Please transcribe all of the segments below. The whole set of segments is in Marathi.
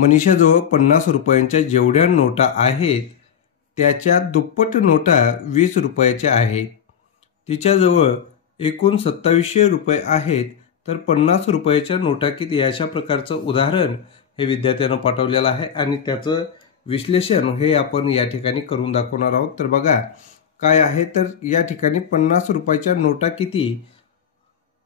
मनीषाजवळ 50 रुपयांच्या जेवढ्या नोटा आहेत त्याच्या दुप्पट नोटा 20 रुपयाच्या आहेत. तिच्याजवळ एकूण 2700 रुपये आहेत, तर 50 रुपयाच्या नोटा किती? अशा प्रकारचं उदाहरण हे विद्यार्थ्यांना पाठवलेलं आहे आणि त्याचं विश्लेषण हे आपण या ठिकाणी करून दाखवणार आहोत. तर बघा काय आहे, तर या ठिकाणी 50 रुपयाच्या नोटा किती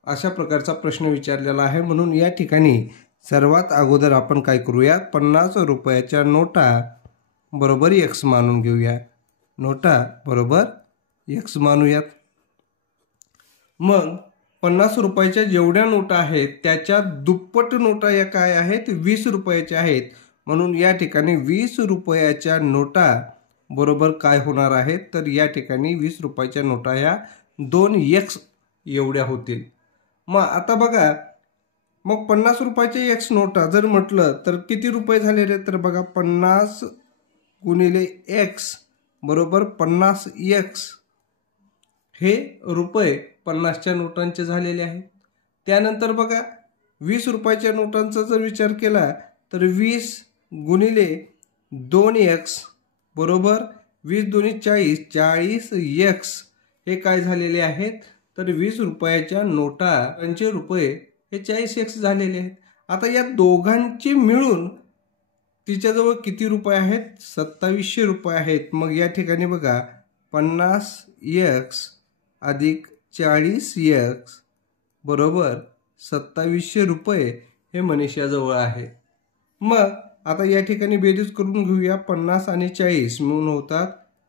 अशा प्रकारचा प्रश्न विचारलेला आहे. म्हणून या ठिकाणी सर्वात अगोदर आपण काय करूया, 50 रुपयाच्या नोटा बरोबर x मानून घेऊया. नोटा बरोबर x मानूयात. मग 50 रुपयाच्या जेवढ्या नोटा आहेत त्याच्या दुप्पट नोटा या काय आहेत? 20 रुपयाच्या आहेत. म्हणून या ठिकाणी 20 रुपयाच्या नोटा बरोबर काय होणार आहेत, तर या ठिकाणी 20 रुपयाच्या नोटा ह्या 2x एवढ्या होतील. मग आता बघा, मग 50 रुपयाच्या x नोटा जर म्हटलं तर किती रुपये झाले रे? तर बघा 50 गुणिले x बरोबर 50x हे रुपये 50च्या नोटांचे झालेले आहेत. त्यानंतर बघा 20 रुपयाच्या नोटांचा जर विचार केला तर 20 गुणिले 2x बरोबर 20 दुनी 40, 40x हे काय झालेले आहेत, तर 20 रुपयाच्या नोटांचे रुपये हे 40x झालेले आहेत. आता या दोघांचे मिळून तिच्याजवळ किती रुपये आहेत? 2700 रुपये आहेत. मग या ठिकाणी बघा 50x अधिक 40x बरोबर 2700 रुपये हे मनीषाजवळ आहे. मग आता या ठिकाणी बेरीज करून घेऊया. 50 आणि 40 मिळून होतात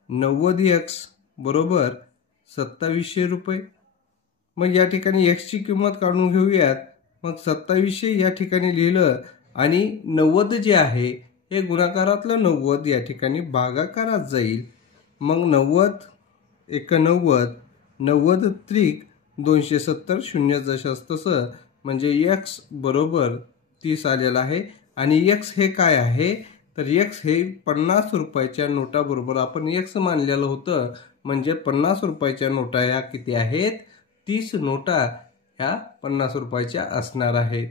90x बरोबर 2700 रुपये. मग या ठिकाणी x ची किंमत काढून घेऊयात. मग 2700 या ठिकाणी लिहिलं आणि 90 जे आहे हे गुणाकारातलं 90 या ठिकाणी भागाकारात जाईल. मग 90 एक 90, 90 त्रिक 270, शून्य जशास तसं, म्हणजे x बरोबर 30 आलेला आहे. आणि x हे काय आहे, तर x हे 50 रुपयाच्या नोटा बरोबर आपण x मानलेलं होतं. म्हणजे 50 रुपयाच्या नोटा ह्या किती आहेत? 30 नोटा ह्या 50 रुपयाच्या असणार आहेत.